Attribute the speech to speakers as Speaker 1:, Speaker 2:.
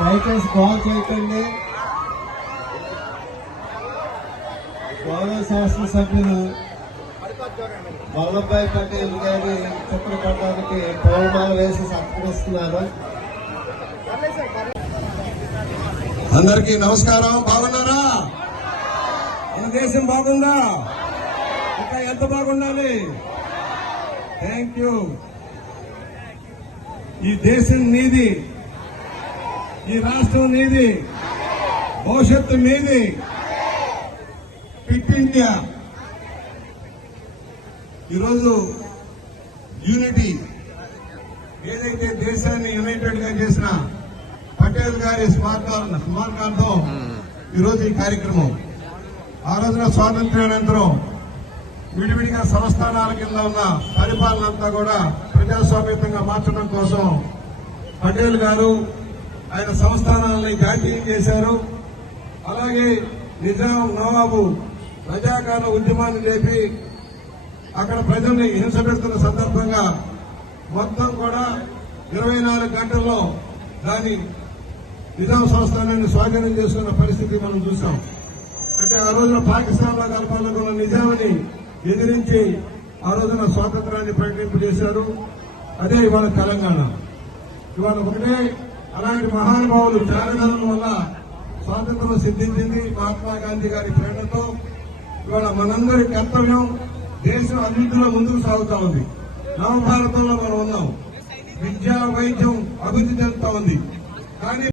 Speaker 1: దయచేసి కాల్ చేయకండి గౌరవ శాసనసభ్యులు వల్లభాయ్ పటేల్ గారి చిత్రపటానికి పూలమాల వేసి సత్కరిస్తున్నారు
Speaker 2: అందరికీ నమస్కారం బాగున్నారా? మన దేశం బాగుందా? ఇంకా ఎంత బాగుండాలి? థ్యాంక్ యూ ఈ దేశం నీది. ఈ రాష్ట్రం నీది భవిష్యత్తు నీది. ఫిట్ ఇండియా ఈరోజు యూనిటీ ఏదైతే దేశాన్ని యునైటెడ్గా చేసిన పటేల్ గారి స్మారకాల స్మారకాలతో ఈరోజు ఈ కార్యక్రమం. ఆ రోజున స్వాతంత్ర్యానంతరం విడివిడిగా సంస్థానాల కింద ఉన్న పరిపాలన అంతా కూడా ప్రజాస్వామ్యంగా మార్చడం కోసం పటేల్ గారు ఆయన సంస్థానాలని జాతీయం చేశారు. అలాగే నిజాం నవాబు ప్రజాకార ఉద్యమాన్ని లేపి అక్కడ ప్రజల్ని హింస పెడుతున్న సందర్భంగా మొత్తం కూడా ఇరవై నాలుగు గంటల్లో దాని నిజాం సంస్థానాన్ని స్వాధీనం చేసుకున్న పరిస్థితి మనం చూసాం. అంటే ఆ రోజున పాకిస్తాన్లో కలపాలనుకున్న నిజామని ఎదిరించి ఆ రోజున స్వాతంత్రాన్ని ప్రకటింపు చేశారు అదే ఇవాళ తెలంగాణ. ఇవాళ ఒకటే అలాంటి మహానుభావులు త్యాగదనం వల్ల స్వాతంత్రం సిద్ధించింది మహాత్మా గాంధీ గారి ప్రేరణతో. ఇవాళ మనందరి కర్తవ్యం దేశం అభివృద్ధిలో ముందుకు సాగుతా ఉంది. నవభారతంలో మనం ఉన్నాం. విద్యా వైద్యం అభివృద్ధి చెందుతా ఉంది. కానీ